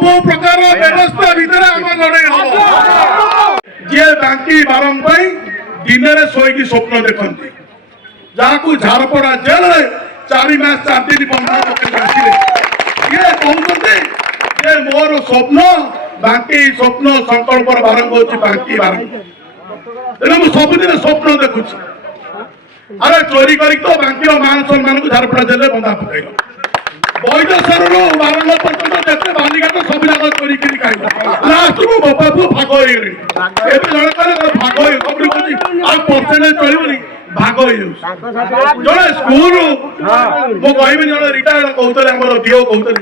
सबु प्रकार व्यवस्था भीतर आम लड़ाई हम जी बाकी बारंग दिन में शोक स्वप्न देखते जहाँ झारपड़ा जेल 4 मास 4 दिन बंधा आसिले ये कहते मोर स्वप्न बाकी स्वप्न संकल्प बारंग हो बाकी बारंग तेना मुझे सबुदिन स्वप्न देखुची अरे चोरी कर तो बाकी मान सम्मान को झारपड़ा जेल बंधा पकड़ बैदेश्वर बारंग पर्यटन जिते बालिघाट सब जाक चोरी कर लास्ट को बापू भाग हो जड़े भाग हो परसेंटेज चलनी भाग हो जड़े स्कूल मु कह जड़े रिटायर्ड कहते आम दियो कहते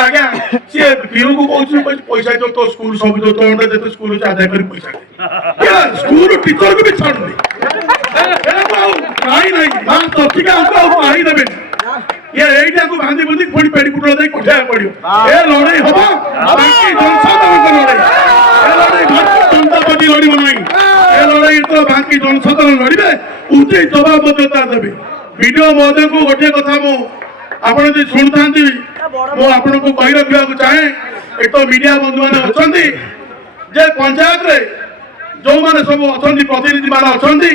आज्ञा सी पीओ को कह पैसा जो तो स्कूल सब जो तो जो स्कूल आदाय कर पैसा स्कूल टीचर को भी छाड़ुनी नहीं देवे ये एटा को बांधी बुंदी पुणी पेड़ी पुटल दे कोठा पड़ियो ए लड़ाई हबो बाकी जनसाधारण को लड़ाई ए लड़ाई भारतीय जनता पार्टी लड़िबो नहीं ए लड़ाई तो बाकी जनसाधारण लड़िबे उचित जवाब देता देबे वीडियो महोदय को गोटे कथा मो आपण जे सुनथांती मो आपण को कहि रखिया को चाहे एक तो मीडिया बंधु माने अछंती जे पंचायत रे जो माने सब अछंती प्रतिनिधि माने अछंती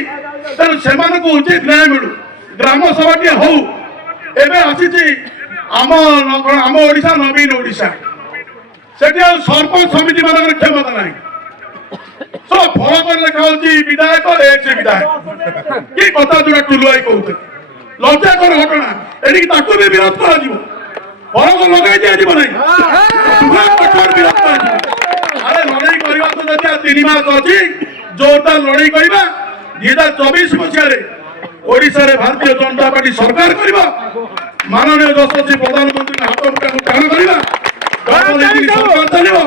त सेमान को उचित न्याय मिलु ग्राम सभा के हो एबे आसी आम ओडिशा नवीन ओडिशा से सरपंच समिति मान क्षमता ना सब फलक लिखा विधायक एक से विधायक कि कथा जो टुलुआई कहते लज्जाकर घटना एटी भी विरोध कर फलक लगे दिज्व ना कठोर विरोध कर अरे लड़ाई करवा तो जब 3 मास अच्छी जोरदार लड़ाई करवा 2024 मसीह ओडिशा रे भारतीय जनता पार्टी सरकार करिबा माननीय यशस्वी प्रधानमंत्री हाथ मुठा को टाण करिबा सरकार चलिबा